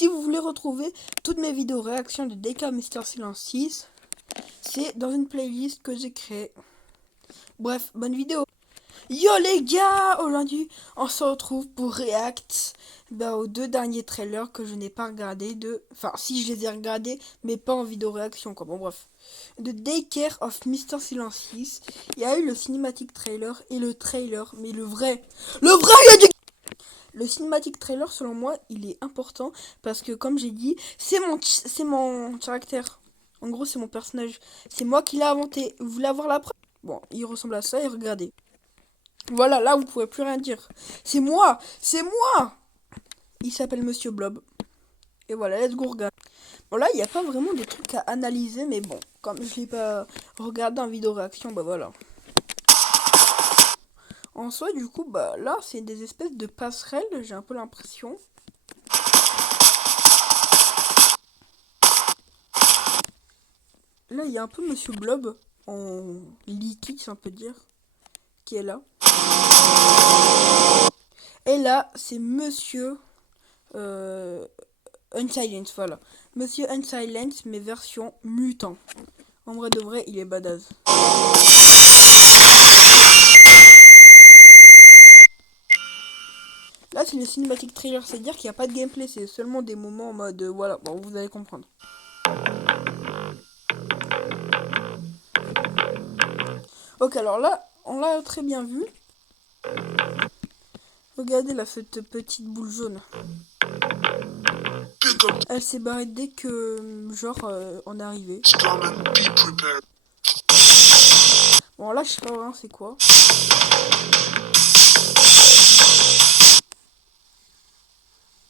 Si vous voulez retrouver toutes mes vidéos réactions de DK Mister Silence 6, c'est dans une playlist que j'ai créée. Bref, bonne vidéo. Yo les gars, aujourd'hui on se retrouve pour react aux 2 derniers trailers que je n'ai pas regardé enfin si je les ai regardés mais pas en vidéo réaction quoi. Bon bref, de Daycare of Mr. Silence 6, il y a eu le cinématique trailer et le trailer, mais le vrai il y a du... Le cinématique trailer selon moi il est important parce que comme j'ai dit c'est mon caractère, en gros c'est mon personnage, c'est moi qui l'ai inventé. Vous voulez avoir la preuve? Bon, il ressemble à ça et regardez. Voilà, là, vous pouvez plus rien dire. C'est moi. Il s'appelle Monsieur Blob. Et voilà, let's go regarder. Bon, là, il n'y a pas vraiment de trucs à analyser, mais bon, comme je l'ai pas regardé en vidéo réaction, bah voilà. En soi, du coup, bah là, c'est des espèces de passerelles, j'ai un peu l'impression. Là, il y a un peu Monsieur Blob, en liquide, si on peut dire, qui est là. Et là, c'est Monsieur Unsilence, voilà. Monsieur Unsilence, mais version mutant. En vrai de vrai, il est badass. Là, c'est le cinématique trailer, c'est-à-dire qu'il n'y a pas de gameplay, c'est seulement des moments en mode, voilà, bon, vous allez comprendre. Ok, alors là, on l'a très bien vu. Regardez là, cette petite boule jaune. Elle s'est barrée dès que, genre, on est arrivé. Bon, là, je sais pas vraiment c'est quoi.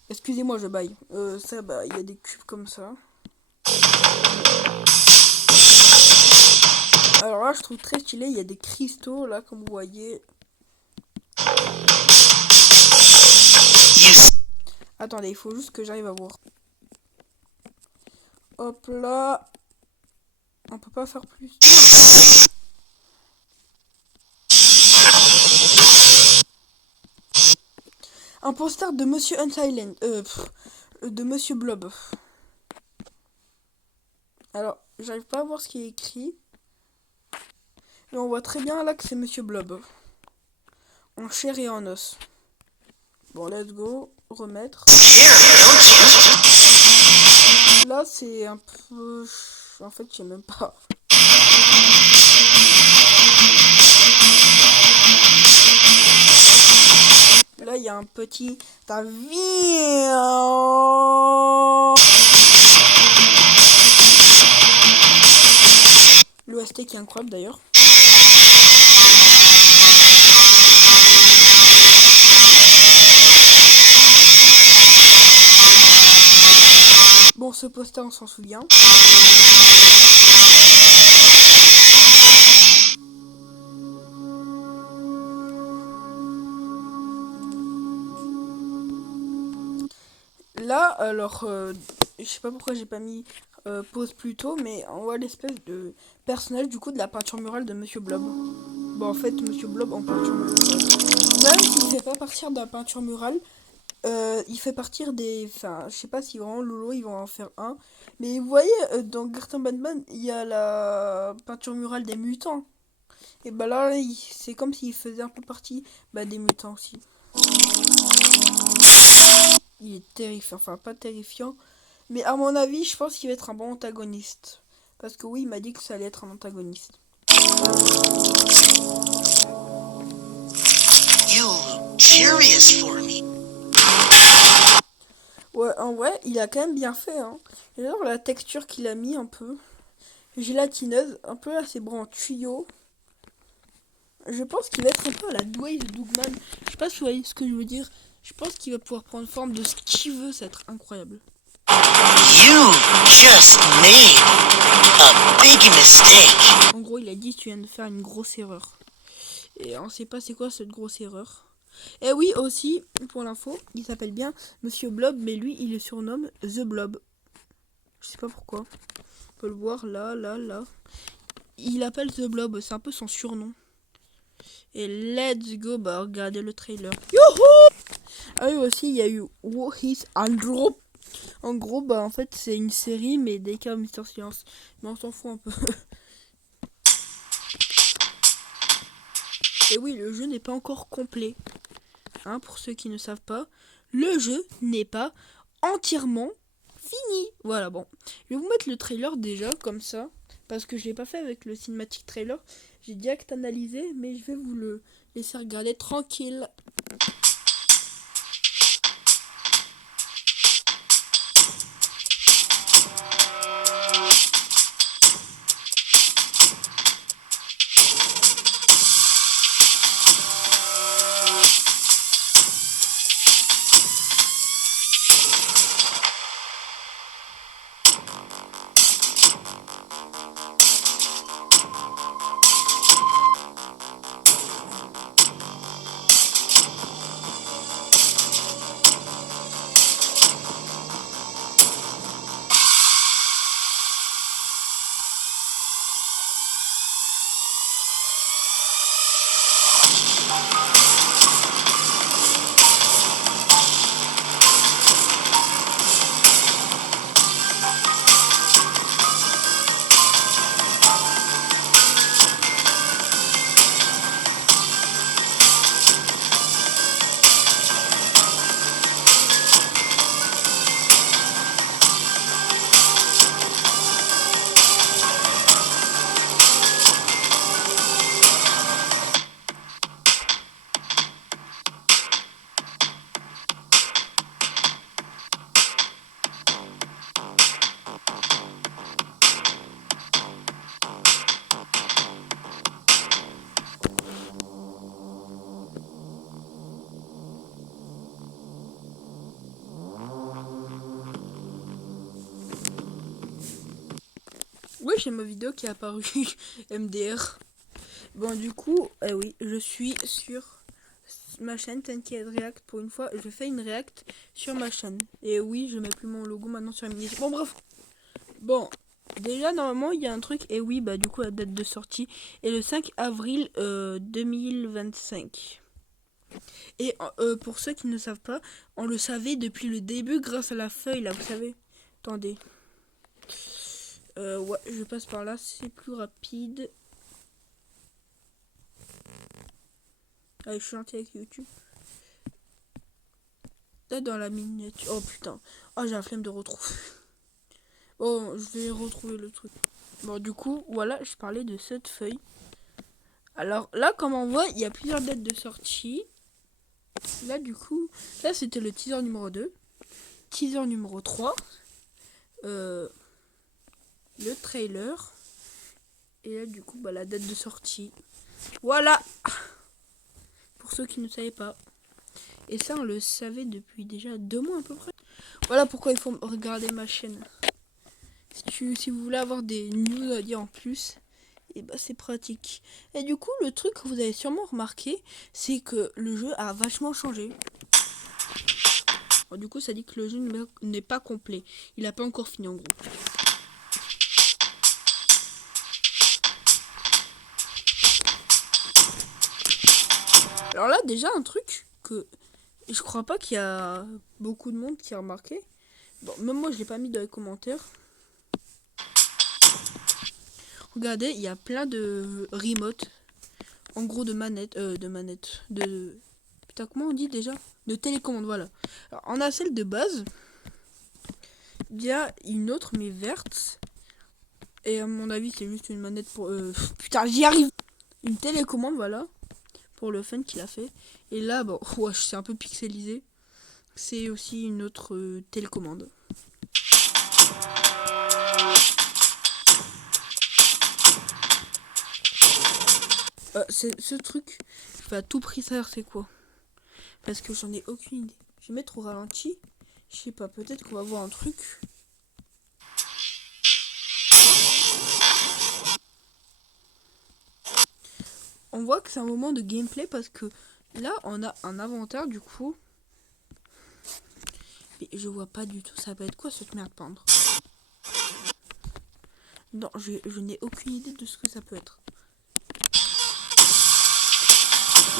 Excusez-moi, je baille. Ça, bah, il y a des cubes comme ça. Alors là, je trouve très stylé. Il y a des cristaux, là, comme vous voyez. Attendez, il faut juste que j'arrive à voir. Hop là. On peut pas faire plus. Un poster de Monsieur Unsilent. De Monsieur Blob. Alors, j'arrive pas à voir ce qui est écrit. Mais on voit très bien là que c'est Monsieur Blob. En chair et en os. Bon, let's go. Remettre. Là, c'est un peu... En fait, je sais même pas. Là, il y a un petit... L'OST qui est incroyable d'ailleurs. Bon, ce poster, on s'en souvient. Là, alors, je sais pas pourquoi j'ai pas mis pause plus tôt, mais on voit l'espèce de personnage du coup de la peinture murale de Monsieur Blob. Bon, en fait, Monsieur Blob en peinture murale. Même s'il fait pas partir de la peinture murale, il fait partir des... Enfin, je sais pas si vraiment Lolo, ils vont en faire un. Mais vous voyez, dans Garten Batman, il y a la peinture murale des mutants. Et bah là, c'est comme s'il faisait un peu partie des mutants aussi. Il est terrifiant, enfin pas terrifiant. Mais à mon avis, je pense qu'il va être un bon antagoniste. Parce que oui, il m'a dit que ça allait être un antagoniste. Ouais, en vrai, il a quand même bien fait. Hein. Et alors la texture qu'il a mis un peu gélatineuse, un peu là, ses bras en tuyau. Je pense qu'il va être un peu à la Dwayne Dougman. Je sais pas si vous voyez ce que je veux dire. Je pense qu'il va pouvoir prendre forme de ce qu'il veut, ça va être incroyable. You just made a big mistake. En gros, il a dit tu viens de faire une grosse erreur. Et on sait pas c'est quoi cette grosse erreur. Et oui, aussi, pour l'info, il s'appelle bien Monsieur Blob, mais lui, il le surnomme The Blob. Je sais pas pourquoi. On peut le voir là. Il appelle The Blob, c'est un peu son surnom. Et let's go, bah regardez le trailer. Youhou! Ah oui, aussi, il y a eu What is Androp. En gros, bah en fait c'est une série mais DK Mister Silence. Mais on s'en fout un peu. Et oui, le jeu n'est pas encore complet. Hein, pour ceux qui ne savent pas, le jeu n'est pas entièrement fini. Voilà, bon. Je vais vous mettre le trailer déjà, comme ça. Parce que je l'ai pas fait avec le cinématique trailer. J'ai direct analysé, mais je vais vous le laisser regarder tranquille. Oui, j'ai ma vidéo qui est apparue MDR. Bon, du coup, oui, je suis sur ma chaîne T'inquiète React. Pour une fois, je fais une React sur ma chaîne. Et oui, je mets plus mon logo maintenant sur la mini. Bon, bref. Bon, déjà, normalement, il y a un truc. Et oui, bah, du coup, la date de sortie est le 5 avril 2025. Et pour ceux qui ne savent pas, on le savait depuis le début grâce à la feuille, là, vous savez. Attendez. Ouais, je passe par là, c'est plus rapide. Allez, je suis gentil avec YouTube. Là, dans la miniature. Oh putain. Oh, j'ai la flemme de retrouver. Oh, je vais retrouver le truc. Bon, du coup, voilà, je parlais de cette feuille. Alors là, comme on voit, il y a plusieurs dates de sortie. Là, du coup, là, c'était le teaser numéro 2. Teaser numéro 3. Le trailer. Et là, du coup, bah, la date de sortie. Voilà. Pour ceux qui ne savaient pas. Et ça, on le savait depuis déjà 2 mois à peu près. Voilà pourquoi il faut regarder ma chaîne. Si vous voulez avoir des news à dire en plus, et bah c'est pratique. Et du coup, le truc que vous avez sûrement remarqué, c'est que le jeu a vachement changé. Bon, du coup, ça dit que le jeu n'est pas complet. Il n'a pas encore fini en gros. Alors là, déjà un truc que je crois pas qu'il y a beaucoup de monde qui a remarqué. Bon, même moi je l'ai pas mis dans les commentaires. Regardez, il y a plein de remotes. En gros de manettes. Putain, comment on dit déjà? De télécommande, voilà. Alors, on a celle de base. Il y a une autre mais verte. Et à mon avis c'est juste une manette pour... putain, j'y arrive. Une télécommande, voilà. Pour le fun qu'il a fait. Et là, bon, ouais, c'est un peu pixelisé. C'est aussi une autre télécommande. C'est ce truc, je vais à tout prix savoir c'est quoi. Parce que j'en ai aucune idée. Je vais mettre au ralenti. Je sais pas, peut-être qu'on va voir un truc. On voit que c'est un moment de gameplay parce que là, on a un inventaire du coup. Mais je vois pas du tout, ça va être quoi cette merde pendre? Non, je n'ai aucune idée de ce que ça peut être.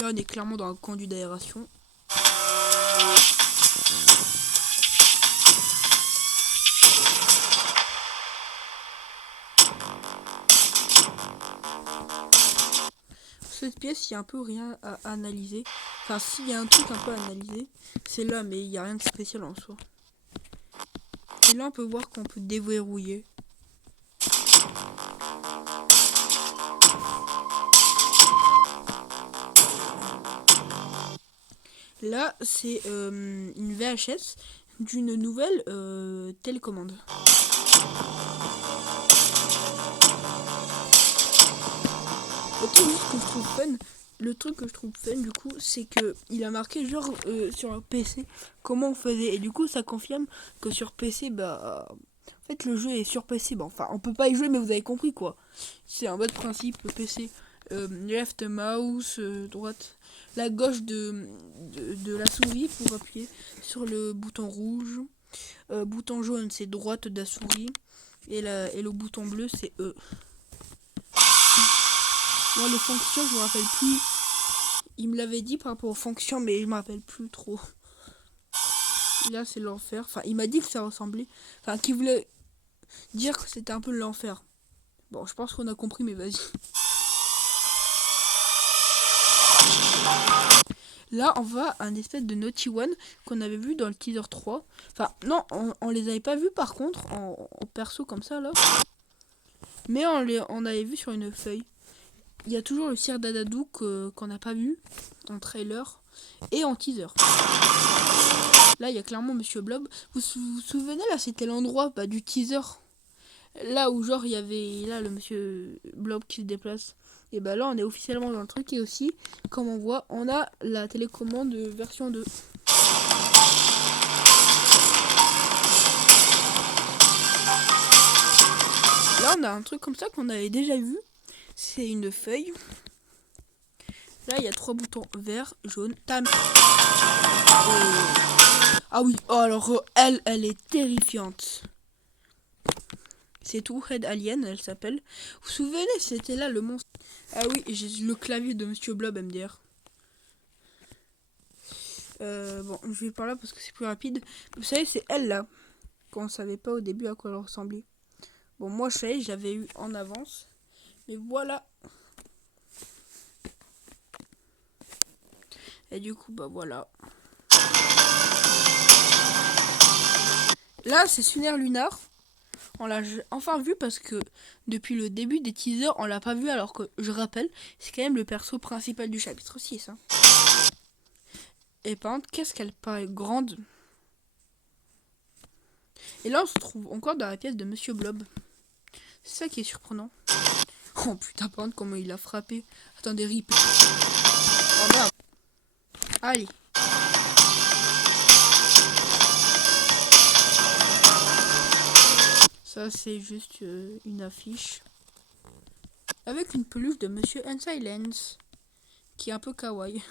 Là, on est clairement dans un conduit d'aération. FPS, il y a un peu rien à analyser. Enfin, s'il y a un truc un peu à analyser, c'est là, mais il n'y a rien de spécial en soi. Et là, on peut voir qu'on peut déverrouiller. Là, c'est une VHS d'une nouvelle télécommande. Le truc que je trouve fun, du coup, c'est que il a marqué genre sur un PC comment on faisait. Et du coup, ça confirme que sur PC, bah, en fait, le jeu est sur PC. Bah, enfin, on peut pas y jouer, mais vous avez compris quoi. C'est un mode principe PC. Left mouse, droite, la gauche de la souris pour appuyer sur le bouton rouge. Bouton jaune, c'est droite de la souris. Et le bouton bleu, c'est E. Moi, les fonctions, je me rappelle plus. Il me l'avait dit par rapport aux fonctions, mais je me rappelle plus trop. Là, c'est l'enfer. Enfin, il m'a dit que ça ressemblait. Enfin, qu'il voulait dire que c'était un peu l'enfer. Bon, je pense qu'on a compris, mais vas-y. Là, on va à un espèce de Naughty One qu'on avait vu dans le teaser 3. Enfin, non, on les avait pas vus par contre en perso comme ça là. Mais on avait vu sur une feuille. Il y a toujours le Sir Dadadou qu'on n'a pas vu en trailer et en teaser. Là, il y a clairement Monsieur Blob. Vous vous souvenez, là, c'était l'endroit du teaser. Là où, genre, il y avait là le Monsieur Blob qui se déplace. Et bah là, on est officiellement dans le truc. Et aussi, comme on voit, on a la télécommande version 2. Là, on a un truc comme ça qu'on avait déjà vu. C'est une feuille. Là, il y a 3 boutons vert, jaune, tam. Ah oui, oh, alors elle est terrifiante. C'est tout, Head Alien, elle s'appelle. Vous vous souvenez, c'était là le monstre. Ah oui, j'ai le clavier de Monsieur Blob MDR. Bon, je vais par là parce que c'est plus rapide. Vous savez, c'est elle là. Qu'on savait pas au début à quoi elle ressemblait. Bon, moi je savais, j'avais eu en avance. Mais voilà. Et du coup, bah voilà. Là, c'est Sunaire Lunar. On l'a enfin vu parce que depuis le début des teasers, on l'a pas vu alors que, je rappelle, c'est quand même le perso principal du chapitre 6. Hein. Et par contre, qu'est-ce qu'elle paraît grande. Et là, on se trouve encore dans la pièce de Monsieur Blob. C'est ça qui est surprenant. Oh putain, par contre, comment il a frappé. Attendez, rip. Oh merde. Allez. Ça, c'est juste une affiche. Avec une peluche de Monsieur N-Silence. Qui est un peu kawaii.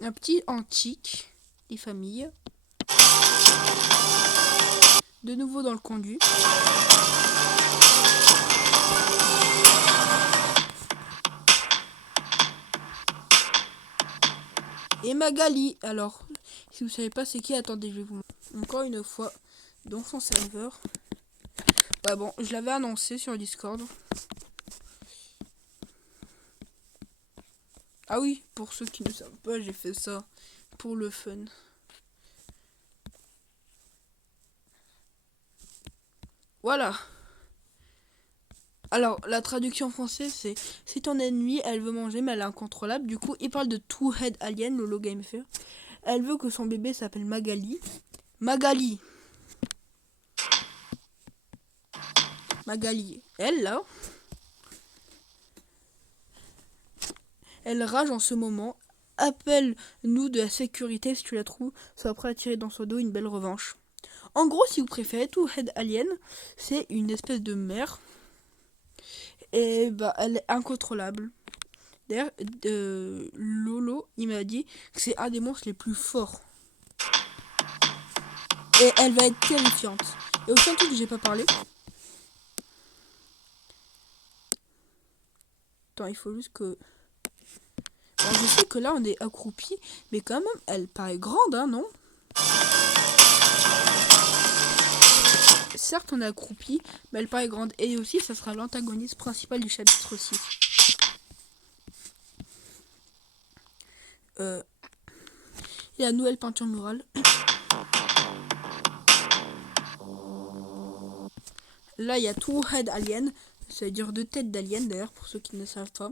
Un petit antique. Des familles. De nouveau dans le conduit. Et Magali. Alors, si vous savez pas c'est qui, attendez, je vais vous montrer encore une fois dans son serveur. Bah bon, je l'avais annoncé sur Discord. Ah oui, pour ceux qui ne savent pas, j'ai fait ça pour le fun. Voilà. Alors, la traduction française, c'est si ton ennemi, elle veut manger, mais elle est incontrôlable. Du coup, il parle de Two Head Alien, Lolo Game Fair. Elle veut que son bébé s'appelle Magali. Magali. Magali. Elle, là. Elle rage en ce moment. Appelle-nous de la sécurité si tu la trouves. Soit prêt à tirer dans son dos une belle revanche. En gros, si vous préférez, Two Head Alien, c'est une espèce de mère. Et bah, elle est incontrôlable. D'ailleurs, Lolo, il m'a dit que c'est un des monstres les plus forts. Et elle va être terrifiante. Et aussi un truc que j'ai pas parlé. Attends, il faut juste que... Bon, je sais que là, on est accroupi, mais quand même, elle paraît grande, hein, non? certes on est accroupi, mais elle paraît grande. Et aussi ça sera l'antagoniste principal du chapitre 6. Et la nouvelle peinture murale. Là il y a Two Head Alien, ça veut dire 2 têtes d'alien d'ailleurs pour ceux qui ne savent pas.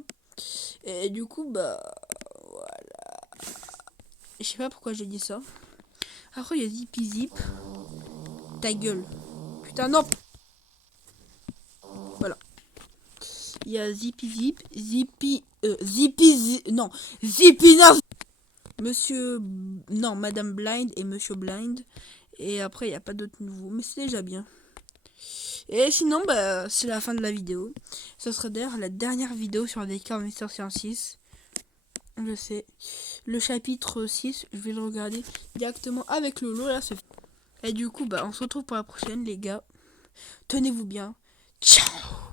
Et du coup bah voilà. Je sais pas pourquoi j'ai dit ça. Après il y a Zippy Zip. Ta gueule. Putain non. Voilà. Il y a Zippy Zip, non, Zippy Monsieur, non, Madame Blind et Monsieur Blind. Et après, il n'y a pas d'autres nouveaux, mais c'est déjà bien. Et sinon, bah, c'est la fin de la vidéo. Ce serait d'ailleurs la dernière vidéo sur DK Mister Science 6. Je sais. Le chapitre 6, je vais le regarder directement avec le lot, là. Et du coup, bah, on se retrouve pour la prochaine, les gars. Tenez-vous bien. Ciao!